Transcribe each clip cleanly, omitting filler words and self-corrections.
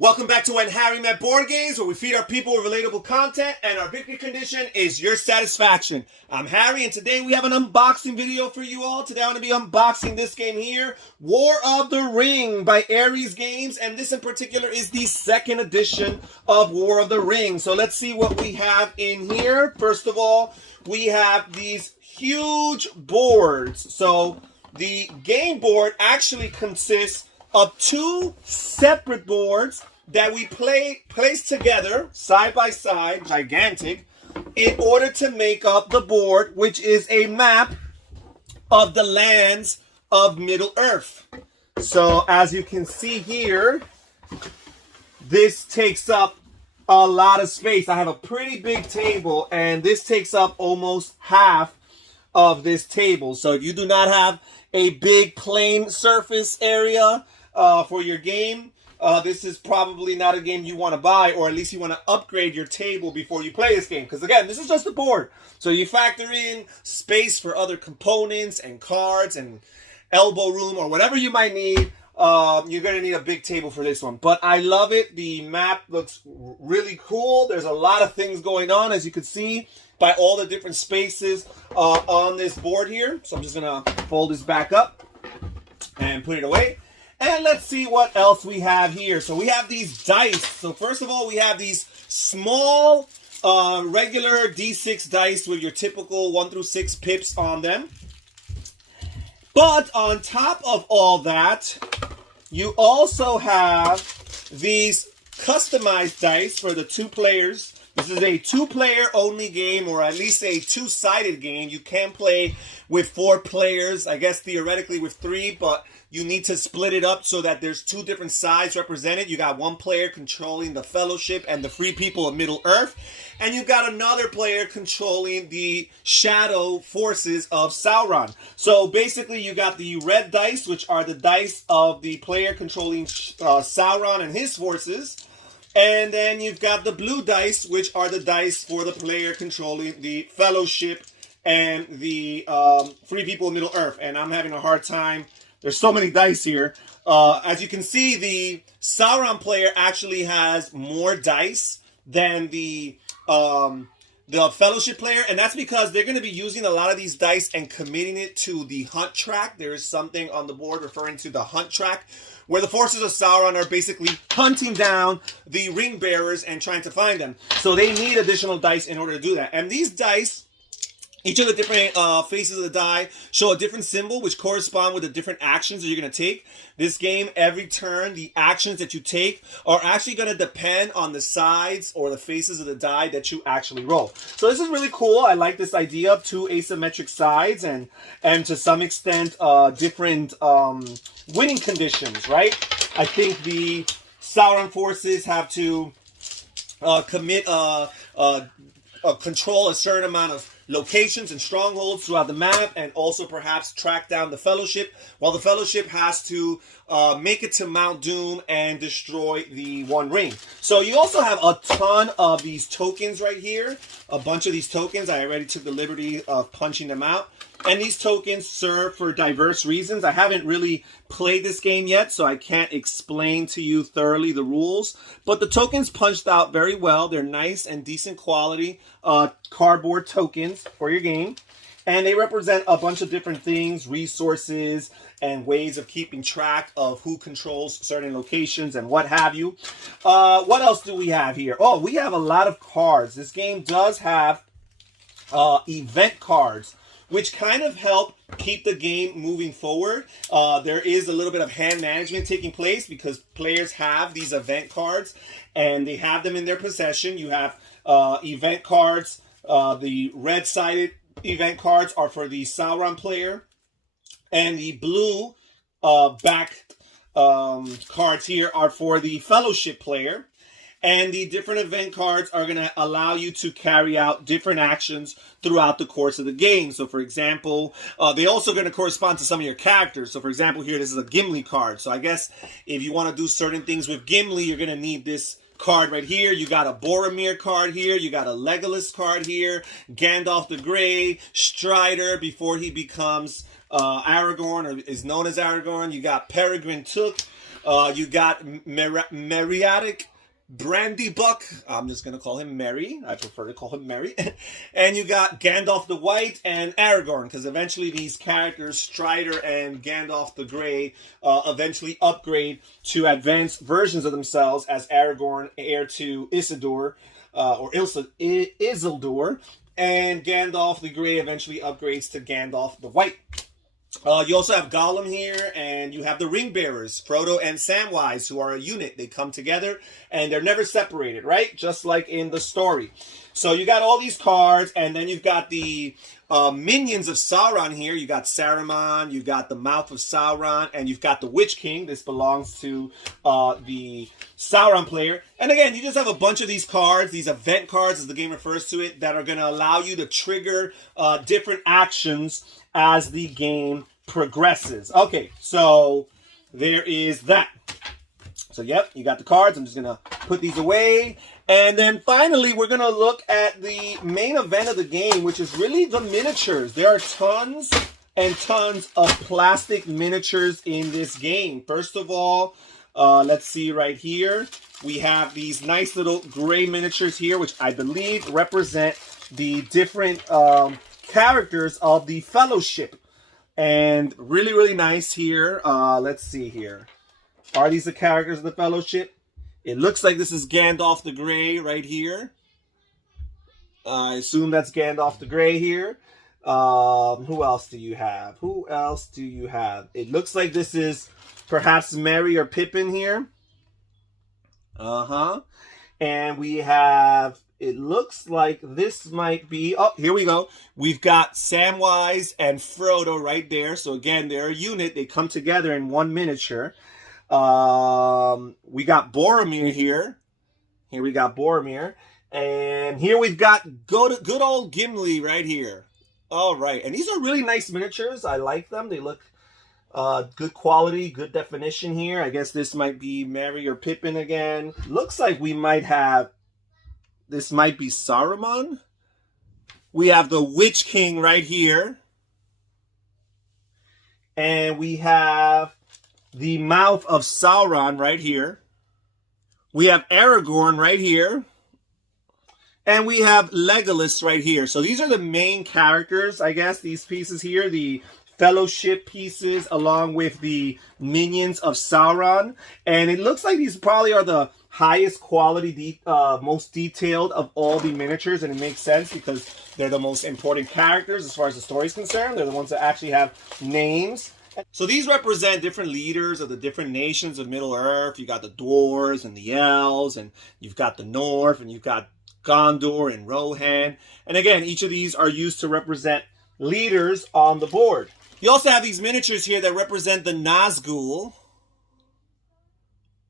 Welcome back to When Harry Met Board Games, where we feed our people with relatable content, and our victory condition is your satisfaction. I'm Harry, and today we have an unboxing video for you all. Today I'm going to be unboxing this game here, War of the Ring by Ares Games, and this in particular is the second edition of War of the Ring. So let's see what we have in here. First of all, we have these huge boards. So the game board actually consists of two separate boards that we place together side by side, gigantic, in order to make up the board, which is a map of the lands of Middle Earth. So as you can see here, this takes up a lot of space. I have a pretty big table, and this takes up almost half of this table. So if you do not have a big plain surface area for your game, this is probably not a game you want to buy, or at least you want to upgrade your table before you play this game. Because again, this is just a board. So you factor in space for other components and cards and elbow room or whatever you might need. You're going to need a big table for this one. But I love it. The map looks really cool. There's a lot of things going on, as you can see, by all the different spaces on this board here. So I'm just going to fold this back up and put it away. And let's see what else we have here. So we have these dice. So first of all, we have these small regular D6 dice with your typical 1 through 6 pips on them. But on top of all that, you also have these customized dice for the 2 players. This is a 2-player only game, or at least a 2-sided game. You can play with 4 players, I guess theoretically with 3, but you need to split it up so that there's 2 different sides represented. You got 1 player controlling the Fellowship and the Free People of Middle Earth, and you've got another player controlling the Shadow Forces of Sauron. So basically you got the red dice, which are the dice of the player controlling Sauron and his forces. And then you've got the blue dice, which are the dice for the player controlling the Fellowship and the Free People of Middle Earth. And I'm having a hard time. There's so many dice here. As you can see, the Sauron player actually has more dice than the Fellowship player. And that's because they're going to be using a lot of these dice and committing it to the hunt track. There is something on the board referring to the hunt track, where the forces of Sauron are basically hunting down the ring bearers and trying to find them. So they need additional dice in order to do that. And these dice, each of the different faces of the die show a different symbol, which correspond with the different actions that you're going to take. This game, every turn, the actions that you take are actually going to depend on the sides or the faces of the die that you actually roll. So this is really cool. I like this idea of 2 asymmetric sides and to some extent different winning conditions, right? I think the Sauron forces have to control a certain amount of locations and strongholds throughout the map, and also perhaps track down the Fellowship, while the Fellowship has to make it to Mount Doom and destroy the One Ring. So you also have a ton of these tokens right here, a bunch of these tokens. I already took the liberty of punching them out. And these tokens serve for diverse reasons. I haven't really played this game yet, so I can't explain to you thoroughly the rules. But the tokens punched out very well. They're nice and decent quality cardboard tokens for your game. And they represent a bunch of different things, resources, and ways of keeping track of who controls certain locations and what have you. What else do we have here? Oh, we have a lot of cards. This game does have event cards, which kind of help keep the game moving forward. There is a little bit of hand management taking place because players have these event cards and they have them in their possession. You have event cards. The red-sided event cards are for the Sauron player, and the blue backed cards here are for the Fellowship player. And the different event cards are going to allow you to carry out different actions throughout the course of the game. So, for example, they also going to correspond to some of your characters. So, for example, here, this is a Gimli card. So, I guess if you want to do certain things with Gimli, you're going to need this card right here. You got a Boromir card here. You got a Legolas card here. Gandalf the Grey, Strider before he becomes Aragorn, or is known as Aragorn. You got Peregrine Took. You got Meriatic Brandybuck. I'm just going to call him Merry. I prefer to call him Merry. And you got Gandalf the White and Aragorn, because eventually these characters, Strider and Gandalf the Grey, eventually upgrade to advanced versions of themselves as Aragorn, heir to Isildur, Isildur, and Gandalf the Grey eventually upgrades to Gandalf the White. You also have Gollum here, and you have the Ring Bearers, Frodo and Samwise, who are a unit. They come together, and they're never separated, right? Just like in the story. So you got all these cards, and then you've got the minions of Sauron here. You got Saruman, you got the Mouth of Sauron, and you've got the Witch King. This belongs to the Sauron player. And again, you just have a bunch of these cards, these event cards, as the game refers to it, that are going to allow you to trigger different actions as the game progresses. Okay, so there is that. So, yep, you got the cards. I'm just going to put these away. And then finally, we're going to look at the main event of the game, which is really the miniatures. There are tons and tons of plastic miniatures in this game. First of all, let's see right here. We have these nice little gray miniatures here, which I believe represent the different characters of the Fellowship. And really, really nice here. Let's see here. Are these the characters of the Fellowship? It looks like this is Gandalf the Grey right here. I assume that's Gandalf the Grey here. Who else do you have? Who else do you have? It looks like this is perhaps Merry or Pippin here. And we have, it looks like this might be, oh, here we go. We've got Samwise and Frodo right there. So again, they're a unit. They come together in one miniature. We got Boromir here. Here we got Boromir. And here we've got good old Gimli right here. All right. And these are really nice miniatures. I like them. They look good quality, good definition here. I guess this might be Merry or Pippin again. Looks like we might have, this might be Saruman. We have the Witch King right here. And we have the Mouth of Sauron right here. We have Aragorn right here. And we have Legolas right here. So these are the main characters, I guess, these pieces here. The Fellowship pieces along with the minions of Sauron. And it looks like these probably are the highest quality, most detailed of all the miniatures. And it makes sense because they're the most important characters as far as the story is concerned. They're the ones that actually have names. So these represent different leaders of the different nations of Middle-earth. You got the dwarves and the elves, and you've got the North, and you've got Gondor and Rohan. And again, each of these are used to represent leaders on the board. You also have these miniatures here that represent the Nazgul,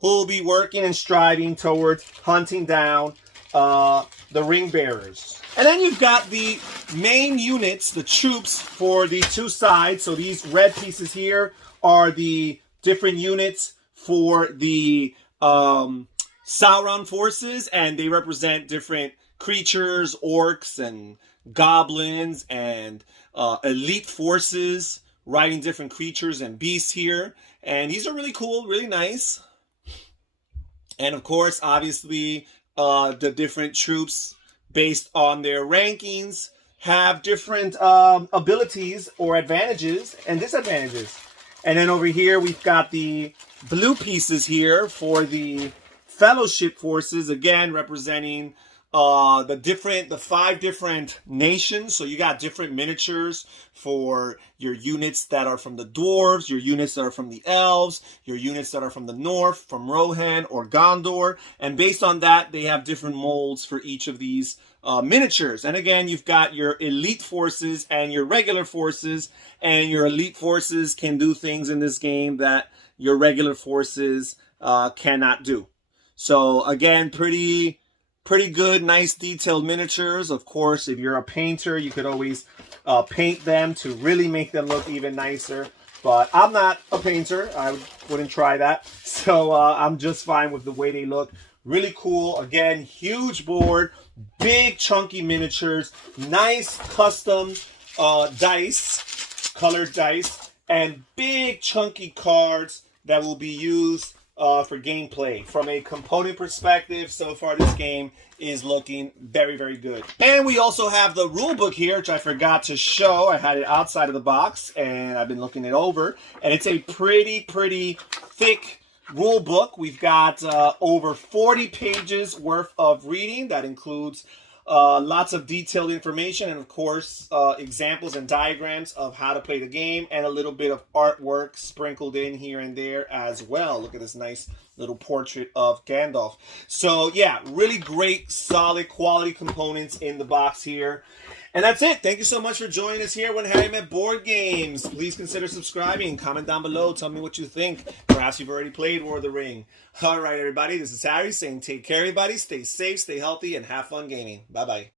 who will be working and striving towards hunting down the Ring Bearers. And then you've got the main units, the troops for the two sides. So these red pieces here are the different units for the Sauron forces, and they represent different creatures, orcs and goblins and elite forces riding different creatures and beasts here. And these are really cool, really nice. And of course, obviously, the different troops, based on their rankings, have different abilities or advantages and disadvantages. And then over here, we've got the blue pieces here for the Fellowship forces, again, representing the 5 different nations. So you got different miniatures for your units that are from the dwarves, your units that are from the elves, your units that are from the north, from Rohan or Gondor. And based on that, they have different molds for each of these miniatures. And again, you've got your elite forces and your regular forces. And your elite forces can do things in this game that your regular forces cannot do. So again, pretty good, nice detailed miniatures. Of course, if you're a painter, you could always paint them to really make them look even nicer. But I'm not a painter. I wouldn't try that. So I'm just fine with the way they look. Really cool. Again, huge board, big chunky miniatures, nice custom dice, colored dice, and big chunky cards that will be used for gameplay. From a component perspective, so far this game is looking very, very good. And we also have the rule book here, which I forgot to show. I had it outside of the box, and I've been looking it over. And it's a pretty thick rule book. We've got over 40 pages worth of reading. That includes lots of detailed information and, of course, examples and diagrams of how to play the game, and a little bit of artwork sprinkled in here and there as well. Look at this nice little portrait of Gandalf. So, yeah, really great, solid, quality components in the box here. And that's it. Thank you so much for joining us here when Harry Met Board Games. Please consider subscribing. Comment down below. Tell me what you think. Perhaps you've already played War of the Ring. All right, everybody. This is Harry saying take care, everybody. Stay safe, stay healthy, and have fun gaming. Bye-bye.